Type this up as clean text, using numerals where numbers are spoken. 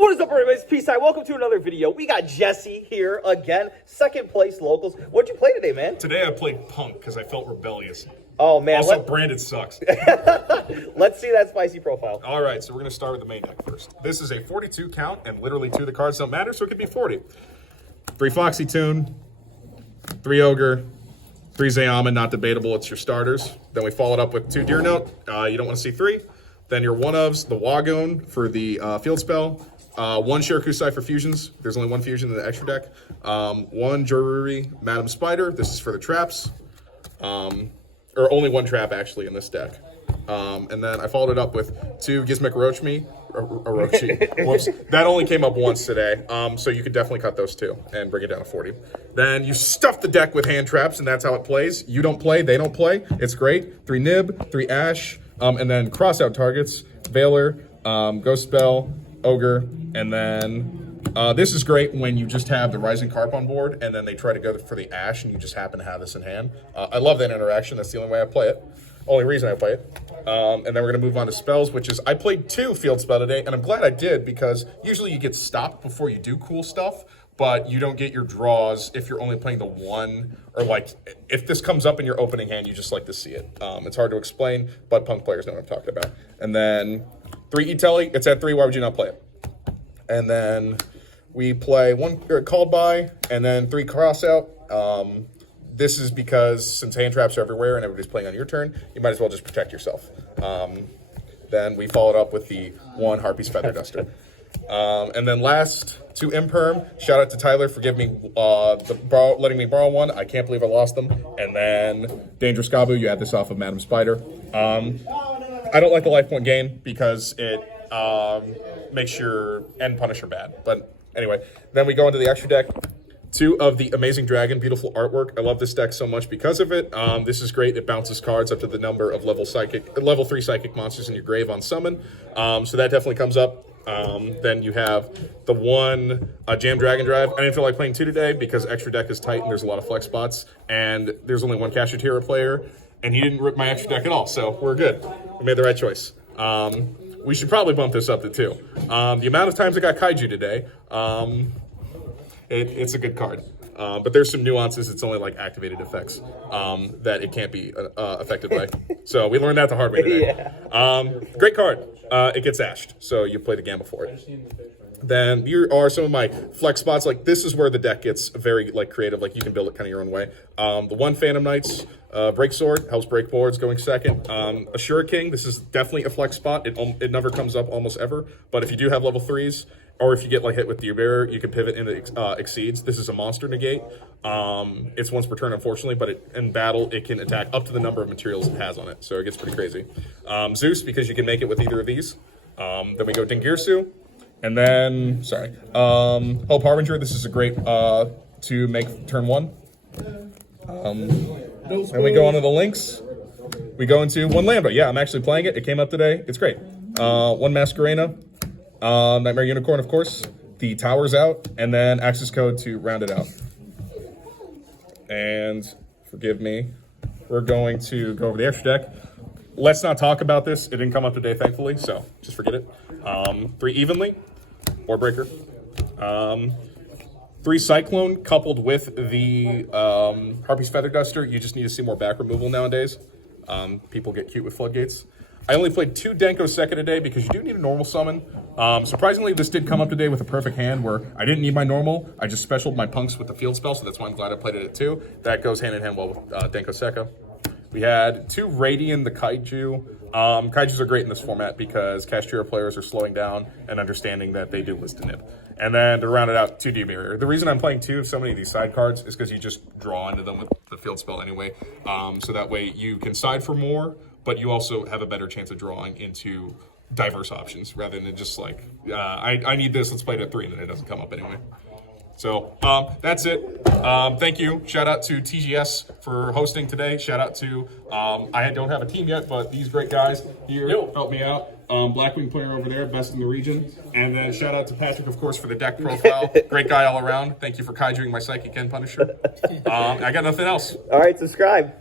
What is up, everybody? It's Peace Time. Welcome to another video. We got Jesse here again, second place locals. What'd you play today, man? Today I played Punk because I felt rebellious. Oh, man. Also, Branded sucks. Let's see that spicy profile. All right, so we're going to start with the main deck first. This is a 42 count, and literally 2 of the cards don't matter, so it could be 40. 3 Foxy Tune, 3 Ogre, 3 Zayama, not debatable, it's your starters. Then we followed up with 2 Deer Note. You don't want to see 3. Then your one-ofs, the Wagon for the field spell. 1 Shirakusai for fusions. There's only 1 fusion in the extra deck. 1 Joruri Madam Spider. This is for the traps. Or only 1 trap, actually, in this deck. And then I followed it up with 2 Gizmek Orochi. Whoops. That only came up once today. So you could definitely cut those 2 and bring it down to 40. Then you stuff the deck with hand traps, and that's how it plays. You don't play, they don't play. It's great. 3 Nib, 3 Ash, and then cross out targets. Veiler, Ghost Spell, Ogre, and then this is great when you just have the Rising Carp on board, and then they try to go for the Ash, and you just happen to have this in hand. I love that interaction. That's the only way I play it. Only reason I play it. And then we're going to move on to spells, which is I played 2 field spell today, and I'm glad I did because usually you get stopped before you do cool stuff, but you don't get your draws if you're only playing the 1, or like if this comes up in your opening hand, you just like to see it. It's hard to explain, but Punk players know what I'm talking about. And then 3 E-Telly, it's at 3, why would you not play it? And then we play 1 Called By, and then 3 Cross Out. This is because since hand traps are everywhere and everybody's playing on your turn, you might as well just protect yourself. Then we followed up with the 1 Harpy's Feather Duster. And then last, 2 Imperm. Shout out to Tyler for giving me letting me borrow 1. I can't believe I lost them. And then Dangerous Gabu, you had this off of Madam Spider. I don't like the life point gain because it makes your end Punisher bad. But anyway, then we go into the extra deck. 2 of the Amazing Dragon, beautiful artwork. I love this deck so much because of it. This is great. It bounces cards up to the number of level 3 psychic monsters in your grave on summon. So that definitely comes up. Then you have the 1 Jam Dragon Drive. I didn't feel like playing 2 today because extra deck is tight and there's a lot of flex spots. And there's only 1 Kashtira player. And he didn't rip my extra deck at all. So we're good. We made the right choice. We should probably bump this up to 2. The amount of times I got Kaiju today, it's a good card. But there's some nuances. It's only like activated effects that it can't be affected by. So we learned that the hard way today. Yeah. Great card. It gets ashed, so you play the Gamma for it. Then here are some of my flex spots. Like this is where the deck gets very like creative. Like you can build it kind of your own way. The 1 Phantom Knights Break Sword helps break boards going second. Assura King. This is definitely a flex spot. It never comes up almost ever. But if you do have level 3s, or if you get like hit with the Bearer, you can pivot into Exceeds. This is a monster negate. It's once per turn, unfortunately, but in battle, it can attack up to the number of materials it has on it. So it gets pretty crazy. Zeus, because you can make it with either of these. Then we go Dingirsu. And then, Hope Harbinger. This is a great to make turn 1. And we go on to the links. We go into 1 Lambda. Yeah, I'm actually playing it. It came up today. It's great. 1 Masquerena. Nightmare Unicorn, of course. The Tower's out. And then access code to round it out. And forgive me. We're going to go over the extra deck. Let's not talk about this. It didn't come up today, thankfully. So just forget it. 3 Evenly. Or Breaker. 3 Cyclone coupled with the Harpy's Feather Duster. You just need to see more back removal nowadays. People get cute with Floodgates. I only played 2 Denko Sekka today because you do need a normal summon. Surprisingly, this did come up today with a perfect hand where I didn't need my normal. I just specialed my punks with the field spell, so that's why I'm glad I played it at 2. That goes hand in hand well with Denko Sekka. We had 2 Radiant the Kaiju. Kaijus are great in this format because Kashtira players are slowing down and understanding that they do list a nib. And then to round it out, 2 Mirror. The reason I'm playing 2 of so many of these side cards is because you just draw into them with the field spell anyway. So that way you can side for more, but you also have a better chance of drawing into diverse options rather than just like, I need this, let's play it at 3, and then it doesn't come up anyway. So that's it. Thank you. Shout out to TGS for hosting today. Shout out to, I don't have a team yet, but these great guys here helped me out. Blackwing player over there, best in the region. And then shout out to Patrick, of course, for the deck profile. Great guy all around. Thank you for kaijuing my Psychic and Punisher. I got nothing else. All right, subscribe.